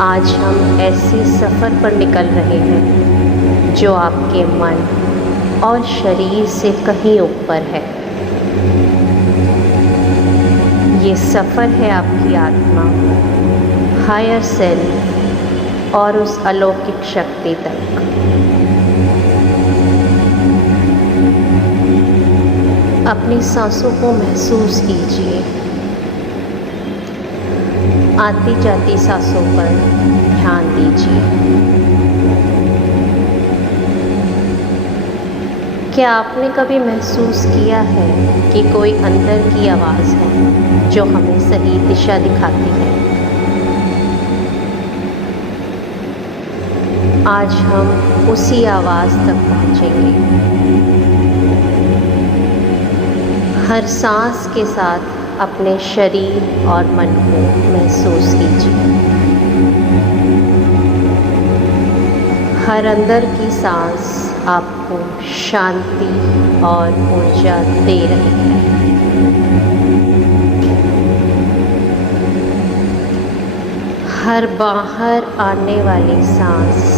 आज हम ऐसे सफ़र पर निकल रहे हैं जो आपके मन और शरीर से कहीं ऊपर है। ये सफ़र है आपकी आत्मा, हायर सेल्फ और उस अलौकिक शक्ति तक। अपनी सांसों को महसूस कीजिए। आती जाती सांसों पर ध्यान दीजिए। क्या आपने कभी महसूस किया है कि कोई अंदर की आवाज़ है जो हमें सही दिशा दिखाती है? आज हम उसी आवाज़ तक पहुँचेंगे। हर सांस के साथ अपने शरीर और मन को महसूस कीजिए। हर अंदर की सांस आपको शांति और ऊर्जा दे रही है। हर बाहर आने वाली सांस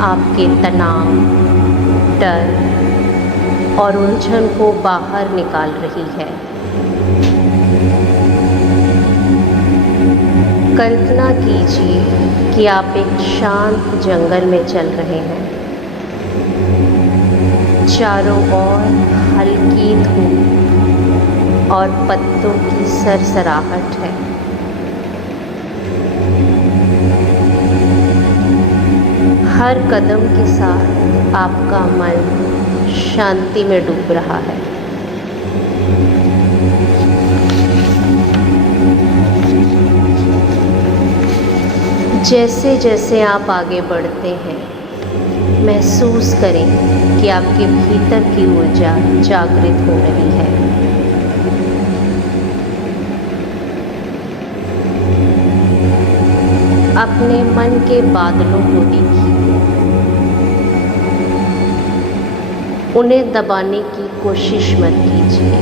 आपके तनाव, डर और उलझन को बाहर निकाल रही है। कल्पना कीजिए कि आप एक शांत जंगल में चल रहे हैं। चारों ओर हल्की धूप और पत्तों की सरसराहट है। हर कदम के साथ आपका मन शांति में डूब रहा है। जैसे जैसे आप आगे बढ़ते हैं, महसूस करें कि आपके भीतर की ऊर्जा जागृत हो रही है। अपने मन के बादलों को देखिए। उन्हें दबाने की कोशिश मत कीजिए।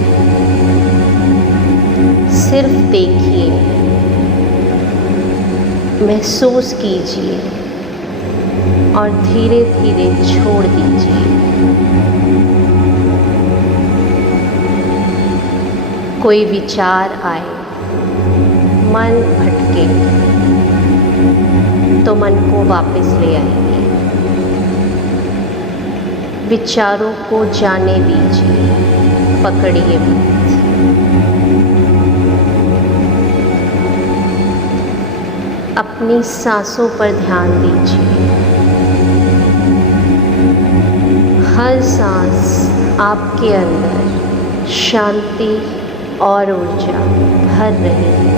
सिर्फ देखिए, महसूस कीजिए और धीरे धीरे छोड़ दीजिए। कोई विचार आए, मन भटके तो मन को वापस ले आइए। विचारों को जाने दीजिए, पकड़िए मत। अपनी सांसों पर ध्यान दीजिए। हर सांस आपके अंदर शांति और ऊर्जा भर रही है।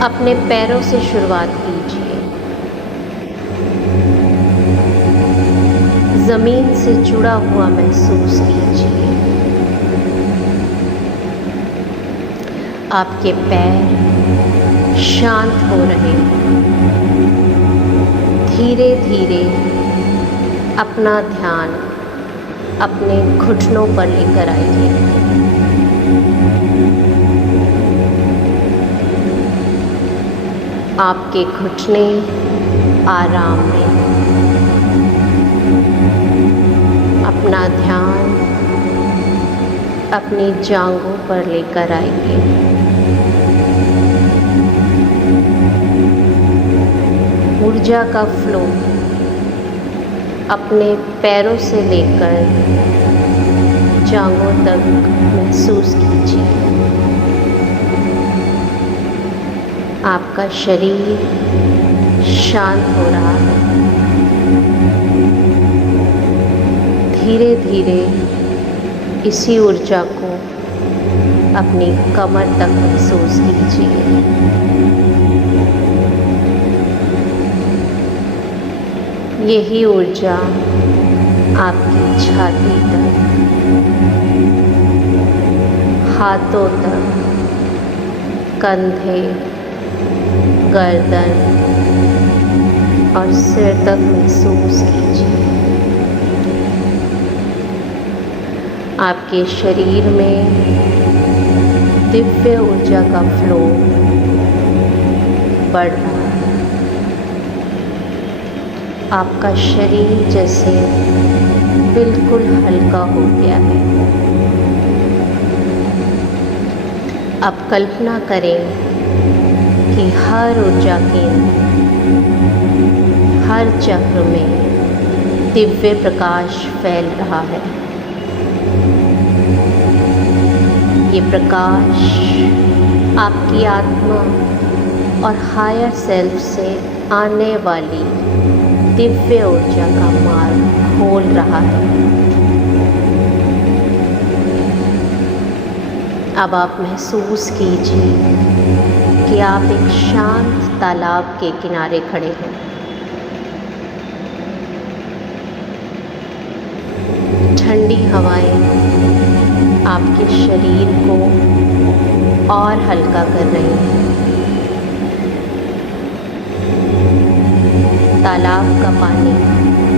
अपने पैरों से शुरुआत कीजिए। ज़मीन से जुड़ा हुआ महसूस कीजिए। आपके पैर शांत हो रहे हैं। धीरे धीरे अपना ध्यान अपने घुटनों पर लेकर आइए। आपके घुटने आराम में। अपना ध्यान अपनी जांघों पर लेकर आइए। ऊर्जा का फ्लो अपने पैरों से लेकर जांघों तक महसूस कीजिए। आपका शरीर शांत हो रहा है। धीरे धीरे इसी ऊर्जा को अपनी कमर तक महसूस कीजिए। यही ऊर्जा आपकी छाती तक, हाथों तक, कंधे, गर्दन और सिर तक महसूस कीजिए। आपके शरीर में दिव्य ऊर्जा का फ्लो बढ़ रहा है। आपका शरीर जैसे बिल्कुल हल्का हो गया है। अब कल्पना करें कि हर ऊर्जा केंद्र, हर चक्र में दिव्य प्रकाश फैल रहा है। ये प्रकाश आपकी आत्मा और हायर सेल्फ से आने वाली दिव्य ऊर्जा का मार्ग खोल रहा है। अब आप महसूस कीजिए कि आप एक शांत तालाब के किनारे खड़े हैं। ठंडी हवाएं आपके शरीर को और हल्का कर रही हैं। तालाब का पानी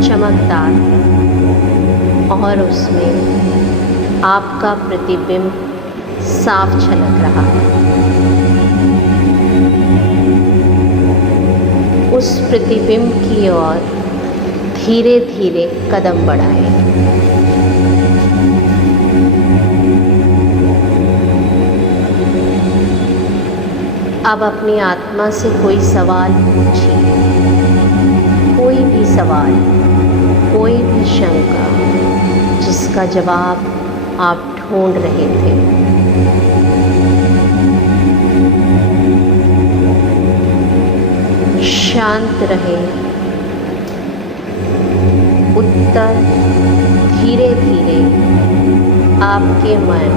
चमकदार है और उसमें आपका प्रतिबिंब साफ झलक रहा है। उस प्रतिबिंब की ओर धीरे धीरे कदम बढ़ाएं। अब अपनी आत्मा से कोई सवाल पूछिए, कोई भी सवाल, कोई भी शंका जिसका जवाब आप ढूंढ रहे थे। शांत रहे। उत्तर धीरे धीरे आपके मन,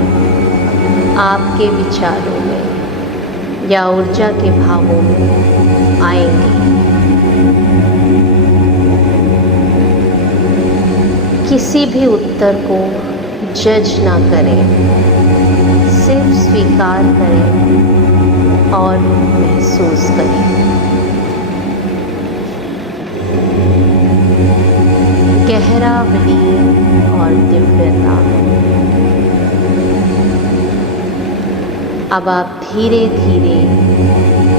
आपके विचारों में या ऊर्जा के भावों में आएंगे। किसी भी उत्तर को जज ना करें, सिर्फ स्वीकार करें और महसूस करें। गहरा विलीन और दिव्यता। अब आप धीरे धीरे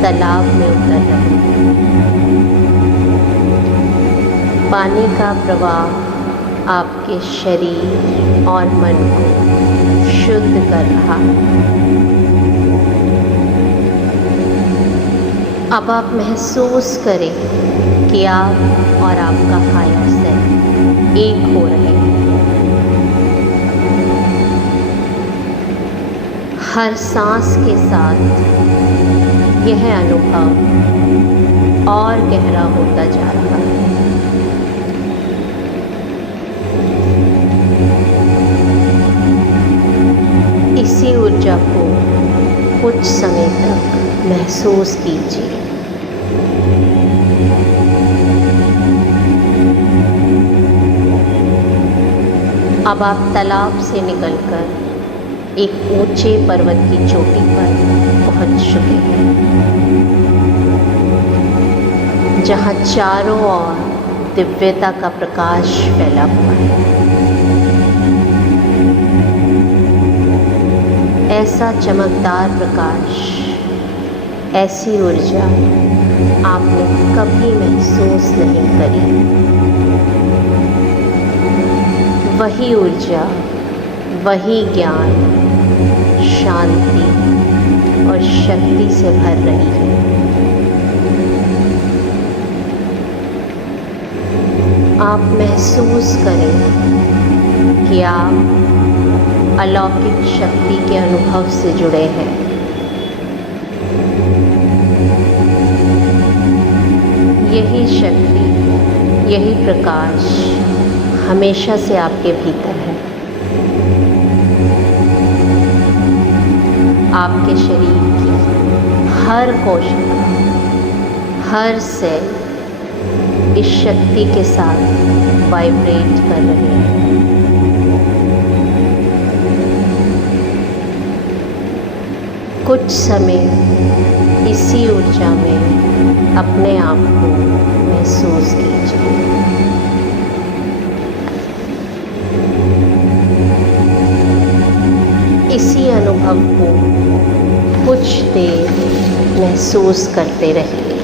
तालाब में उतर रहे हैं। पानी का प्रवाह आपके शरीर और मन को शुद्ध कर रहा है। अब आप महसूस करें कि आप और आपका हायर सेल्फ एक हो रहे हैं। हर सांस के साथ यह अनुभव और गहरा होता जा रहा है। इसी ऊर्जा को कुछ समय तक महसूस कीजिए। अब आप तालाब से निकलकर एक ऊंचे पर्वत की चोटी पर पहुंच चुके हैं, जहां चारों ओर दिव्यता का प्रकाश फैला हुआ है। ऐसा चमकदार प्रकाश, ऐसी ऊर्जा आपने कभी महसूस नहीं करी। वही ऊर्जा, वही ज्ञान, शांति और शक्ति से भर रही है। आप महसूस करें कि आप अलौकिक शक्ति के अनुभव से जुड़े हैं। यही शक्ति, यही प्रकाश हमेशा से आपके भीतर है। आपके शरीर की हर कोशिका, हर सेल इस शक्ति के साथ वाइब्रेट कर रहे हैं। कुछ समय इसी ऊर्जा में अपने आप को महसूस कीजिए। इसी अनुभव को कुछ देर महसूस करते रहिए।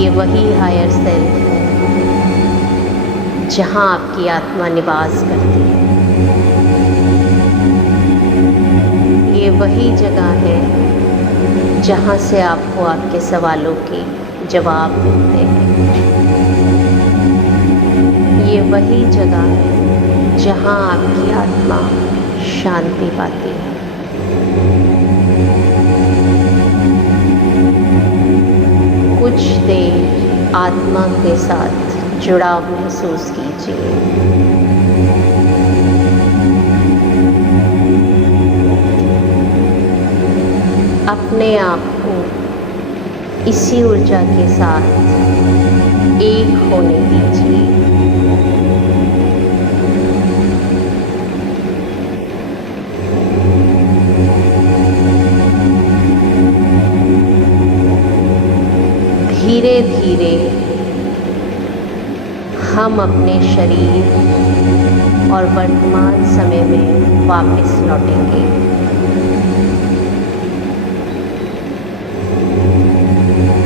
ये वही हायर सेल्फ है जहाँ आपकी आत्मा निवास करती है। ये वही जगह है जहाँ से आपको आपके सवालों के जवाब मिलते हैं। ये वही जगह है जहाँ आपकी आत्मा शांति पाती है। कुछ देर आत्मा के साथ जुड़ाव महसूस कीजिए। अपने आप को इसी ऊर्जा के साथ एक होने दीजिए। धीरे धीरे हम अपने शरीर और वर्तमान समय में वापस लौटेंगे।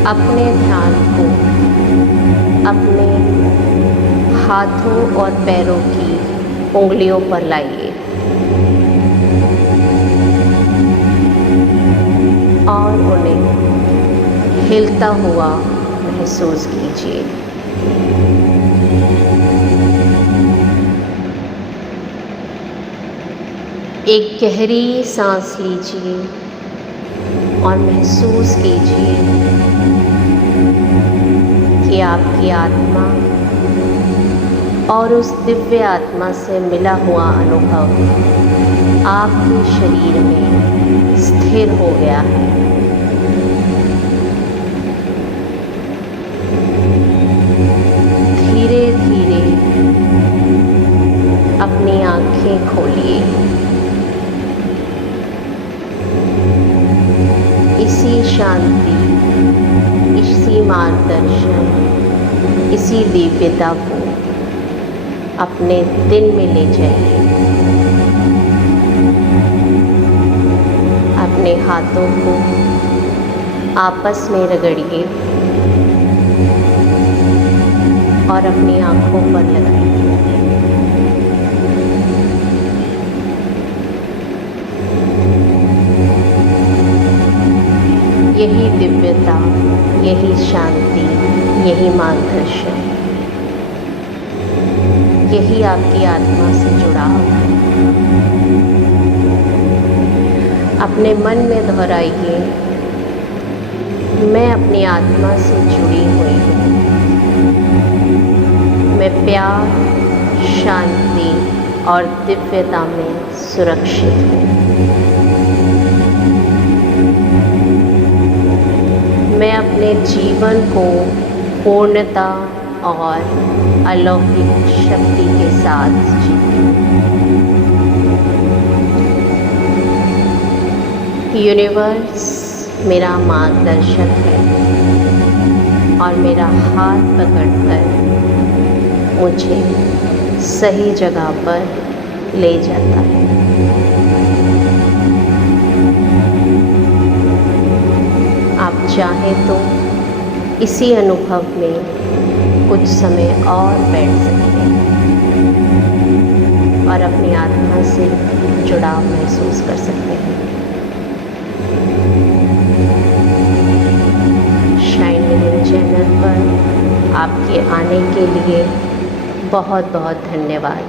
अपने ध्यान को अपने हाथों और पैरों की उंगलियों पर लाइए और उन्हें हिलता हुआ महसूस कीजिए। एक गहरी सांस लीजिए और महसूस कीजिए कि आपकी आत्मा और उस दिव्य आत्मा से मिला हुआ अनुभव आपके शरीर में स्थिर हो गया है। धीरे धीरे अपनी आंखें खोलिए। इसी शांति, इसी मार्गदर्शन, इसी दिव्यता को अपने दिन में ले जाइए। अपने हाथों को आपस में रगड़िए और अपनी आंखों पर लगाइए। यही दिव्यता, यही शांति, यही मार्गदर्शन, यही आपकी आत्मा से जुड़ाव है। अपने मन में दोहराइए, मैं अपनी आत्मा से जुड़ी हुई हूँ। मैं प्यार, शांति और दिव्यता में सुरक्षित हूँ। मैं अपने जीवन को पूर्णता और अलौकिक शक्ति के साथ जीती हूँ। यूनिवर्स मेरा मार्गदर्शक है और मेरा हाथ पकड़कर मुझे सही जगह पर ले जाता है। आप चाहें तो इसी अनुभव में कुछ समय और बैठ सकते हैं और अपनी आत्मा से जुड़ाव महसूस कर सकते हैं। शाइन विद चैनल पर आपके आने के लिए बहुत बहुत धन्यवाद।